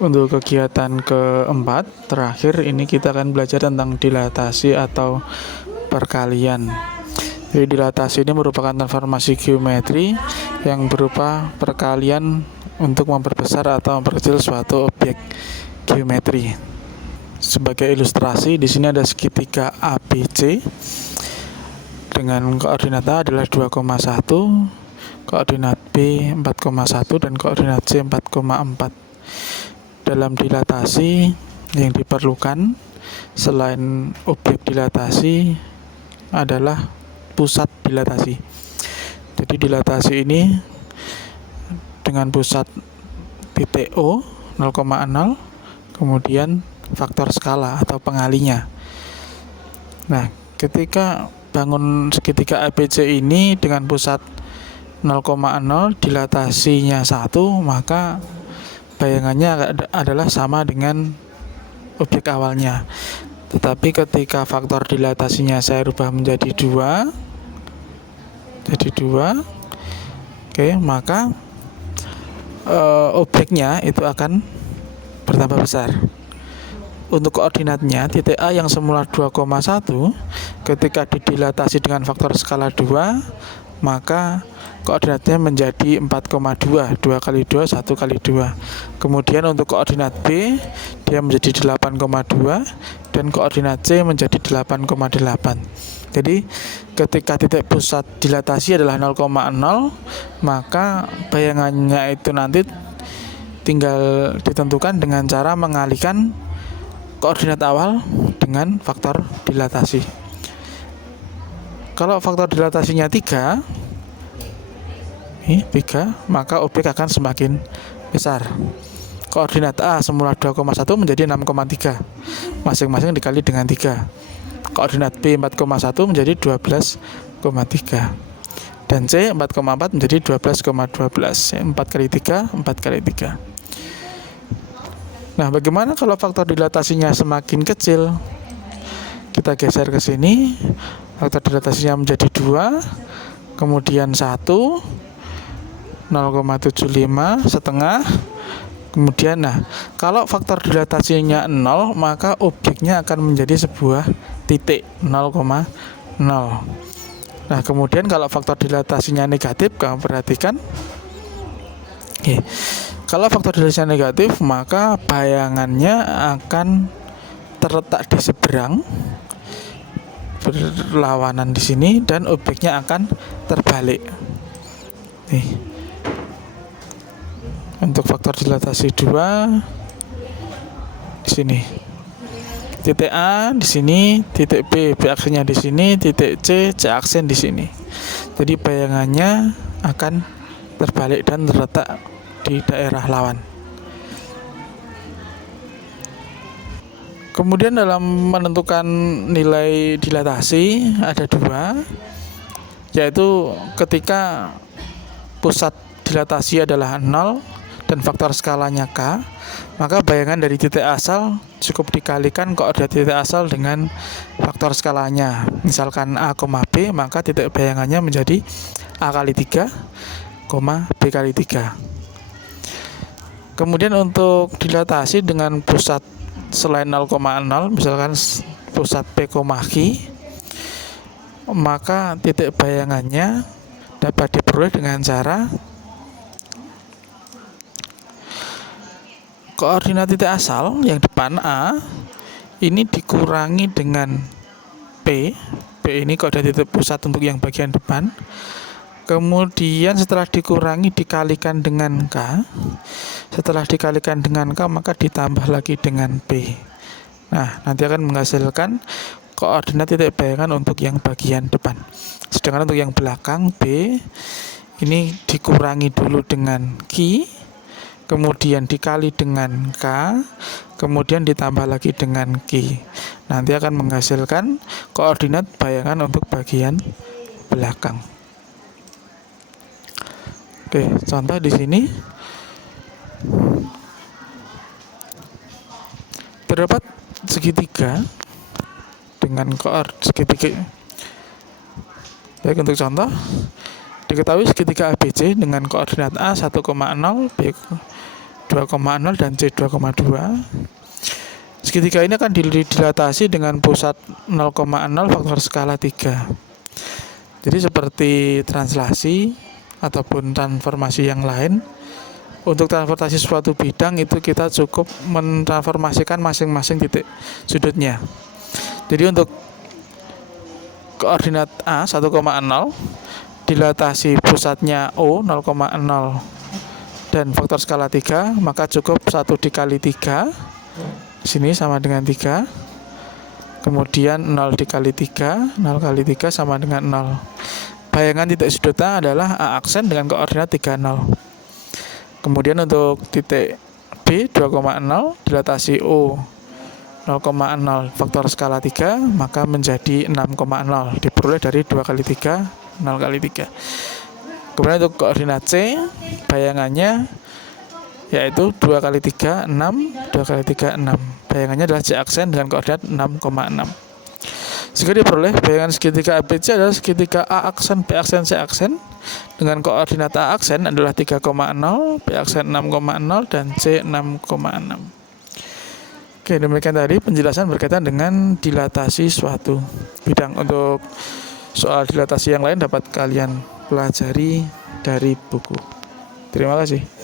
Untuk kegiatan keempat, terakhir ini kita akan belajar tentang dilatasi atau perkalian. Jadi dilatasi ini merupakan transformasi geometri yang berupa perkalian untuk memperbesar atau memperkecil suatu objek geometri. Sebagai ilustrasi, di sini ada segitiga ABC dengan koordinat A adalah 2,1, koordinat B 4,1 dan koordinat C 4,4. Dalam dilatasi yang diperlukan selain objek dilatasi adalah pusat dilatasi. Jadi dilatasi ini dengan pusat titik O 0,0, kemudian faktor skala atau pengalinya. Nah, ketika bangun segitiga ABC ini dengan pusat 0,0 dilatasinya 1, maka bayangannya adalah sama dengan objek awalnya. Tetapi ketika faktor dilatasinya saya rubah menjadi 2, maka objeknya itu akan bertambah besar. Untuk koordinatnya, titik A yang semula 2,1 ketika didilatasi dengan faktor skala 2, maka koordinatnya menjadi 4,2, 2 kali 2, 1 kali 2. Kemudian untuk koordinat B, dia menjadi 8,2 dan koordinat C menjadi 8,8. Jadi ketika titik pusat dilatasi adalah 0,0, maka bayangannya itu nanti tinggal ditentukan dengan cara mengalihkan koordinat awal dengan faktor dilatasi. Kalau faktor dilatasinya 3, maka objek akan semakin besar. Koordinat A semula 2,1 menjadi 6,3, masing-masing dikali dengan 3. Koordinat B 4,1 menjadi 12,3. Dan C 4,4 menjadi 12,12. 4 kali 3, 4 kali 3. Nah, bagaimana kalau faktor dilatasinya semakin kecil? Kita geser ke sini. Faktor dilatasinya menjadi 2, kemudian 1, 0,75 setengah. Kemudian kalau faktor dilatasinya 0, maka objeknya akan menjadi sebuah titik 0,0. Nah, kemudian kalau faktor dilatasinya negatif, kamu perhatikan. Kalau faktor dilatasinya negatif, maka bayangannya akan terletak di seberang, berlawanan di sini, dan objeknya akan terbalik. Untuk faktor dilatasi 2 di sini. Titik A di sini, titik B aksennya di sini, titik C aksen di sini. Jadi bayangannya akan terbalik dan terletak di daerah lawan. Kemudian dalam menentukan nilai dilatasi ada 2, yaitu ketika pusat dilatasi adalah 0 dan faktor skalanya K, maka bayangan dari titik asal cukup dikalikan koordinat titik asal dengan faktor skalanya. Misalkan A, B, maka titik bayangannya menjadi A kali 3, B kali 3. Kemudian untuk dilatasi dengan pusat selain 0,0, misalkan pusat P, Q, maka titik bayangannya dapat diperoleh dengan cara koordinat titik asal yang depan A ini dikurangi dengan P ini koordinat titik pusat untuk yang bagian depan. Kemudian setelah dikurangi dikalikan dengan K. Setelah dikalikan dengan K, maka ditambah lagi dengan P. Nah, nanti akan menghasilkan koordinat titik bayangan untuk yang bagian depan. Sedangkan untuk yang belakang B ini dikurangi dulu dengan Q, kemudian dikali dengan K, kemudian ditambah lagi dengan Q. Nanti akan menghasilkan koordinat bayangan untuk bagian belakang. Oke, contoh di sini terdapat segitiga dengan segitiga. Baik, untuk contoh diketahui segitiga ABC dengan koordinat A 1,0, B 2,0 dan C 2,2. Segitiga ini akan dilatasi dengan pusat 0,0 faktor skala 3. Jadi seperti translasi ataupun transformasi yang lain, untuk transportasi suatu bidang itu kita cukup mentransformasikan masing-masing titik sudutnya. Jadi untuk koordinat A 1,0 dilatasi pusatnya O 0,0 dan faktor skala 3, maka cukup 1 dikali 3. Sini sama dengan 3. Kemudian 0 dikali 3, 0 kali 3 sama dengan 0. Bayangan titik sudutnya adalah A aksen dengan koordinat 30. Kemudian untuk titik B 2,0 dilatasi O 0,0 faktor skala 3, maka menjadi 6,0. Diperoleh dari 2 kali 3, 0 kali 3. Kemudian untuk koordinat C, bayangannya yaitu 2 kali 3, 6, 2 kali 3, 6. Bayangannya adalah C aksen dengan koordinat 6,6. Sehingga diperoleh bayangan segitiga ABC adalah segitiga A aksen, B aksen, C aksen dengan koordinat A aksen adalah 3,0, B aksen 6,0 dan C 6,6. Oke, demikian tadi penjelasan berkaitan dengan dilatasi suatu bidang. Untuk soal dilatasi yang lain dapat kalian pelajari dari buku. Terima kasih.